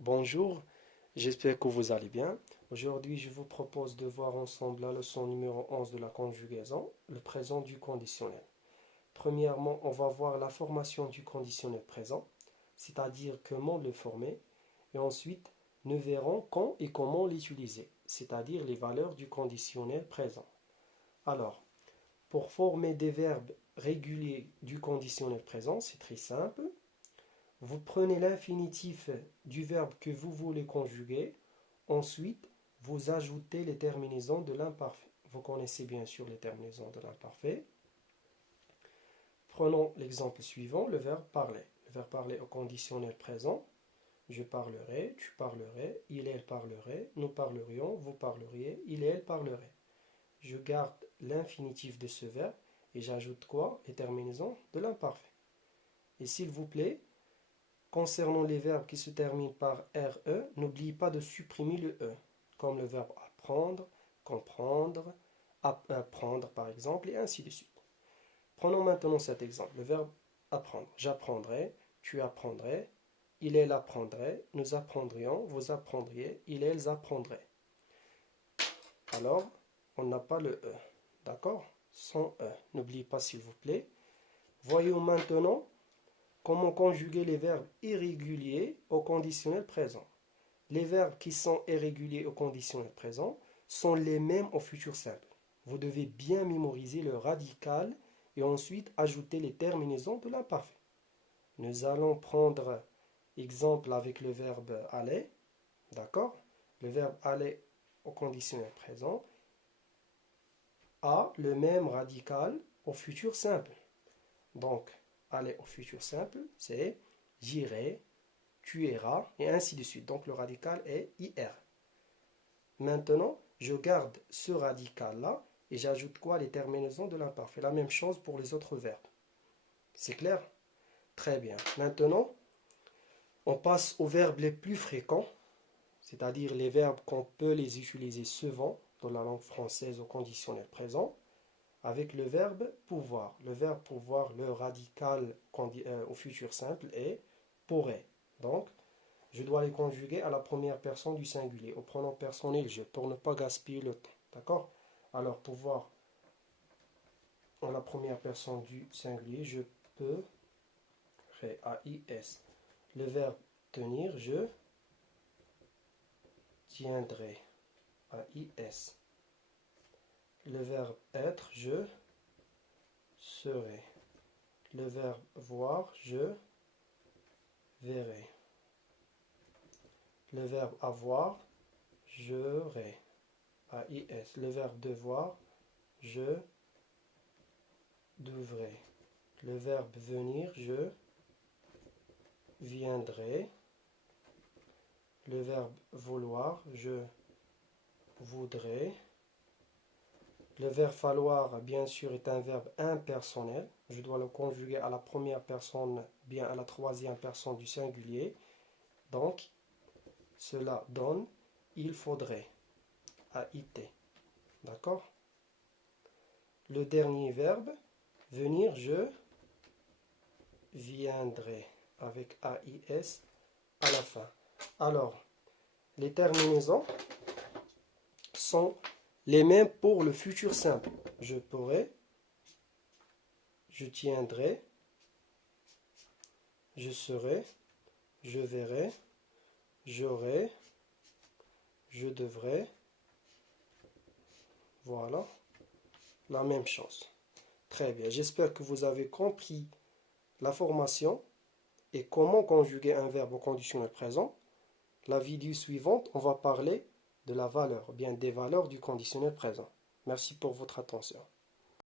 Bonjour, j'espère que vous allez bien. Aujourd'hui, je vous propose de voir ensemble la leçon numéro 11 de la conjugaison, le présent du conditionnel. Premièrement, on va voir la formation du conditionnel présent, c'est-à-dire comment le former, et ensuite, nous verrons quand et comment l'utiliser, c'est-à-dire les valeurs du conditionnel présent. Alors, pour former des verbes réguliers du conditionnel présent, c'est très simple. Vous prenez l'infinitif du verbe que vous voulez conjuguer. Ensuite, vous ajoutez les terminaisons de l'imparfait. Vous connaissez bien sûr les terminaisons de l'imparfait. Prenons l'exemple suivant, le verbe parler. Le verbe parler au conditionnel présent. Je parlerai, tu parlerais, il et elle parleraient, nous parlerions, vous parleriez, il et elle parleraient. Je garde l'infinitif de ce verbe et j'ajoute quoi? Les terminaisons de l'imparfait. Et s'il vous plaît, concernant les verbes qui se terminent par RE, n'oubliez pas de supprimer le E, comme le verbe apprendre, comprendre, apprendre par exemple, et ainsi de suite. Prenons maintenant cet exemple, le verbe apprendre. J'apprendrai, tu apprendrais, il, elle apprendrait, nous apprendrions, vous apprendriez, il, elles apprendraient. Alors, on n'a pas le E, d'accord? Sans E. N'oubliez pas s'il vous plaît. Voyons maintenant comment conjuguer les verbes irréguliers au conditionnel présent. Les verbes qui sont irréguliers au conditionnel présent sont les mêmes au futur simple. Vous devez bien mémoriser le radical et ensuite ajouter les terminaisons de l'imparfait. Nous allons prendre exemple avec le verbe aller. D'accord? Le verbe aller au conditionnel présent a le même radical au futur simple. Donc, aller au futur simple, c'est j'irai, tu iras, et ainsi de suite. Donc, le radical est IR. Maintenant, je garde ce radical-là et j'ajoute quoi? Les terminaisons de l'imparfait. La même chose pour les autres verbes. C'est clair? Très bien. Maintenant, on passe aux verbes les plus fréquents, c'est-à-dire les verbes qu'on peut les utiliser souvent dans la langue française au conditionnel présent, avec le verbe pouvoir. Le verbe pouvoir, le radical au futur simple est pourrait. Donc, je dois les conjuguer à la première personne du singulier, au pronom personnel je, pour ne pas gaspiller le temps. D'accord? Alors, pouvoir en la première personne du singulier, je peux, A-I-S. Le verbe tenir, je tiendrai, A-I-S. Le verbe être, je serai. Le verbe voir, je verrai. Le verbe avoir, j'aurai. A-I-S. Le verbe devoir, je devrai. Le verbe venir, je viendrai. Le verbe vouloir, je voudrais. Le verbe falloir, bien sûr, est un verbe impersonnel. Je dois le conjuguer à la première personne, bien à la troisième personne du singulier. Donc, cela donne il faudrait. A-I-T. D'accord? Le dernier verbe, venir, je viendrai. Avec A-I-S à la fin. Alors, les terminaisons sont les mêmes pour le futur simple. Je pourrais, je tiendrai, je serai, je verrai, j'aurai, je devrais. Voilà, la même chose. Très bien, j'espère que vous avez compris la formation et comment conjuguer un verbe au conditionnel présent. La vidéo suivante, on va parler de la valeur, bien des valeurs du conditionnel présent. Merci pour votre attention.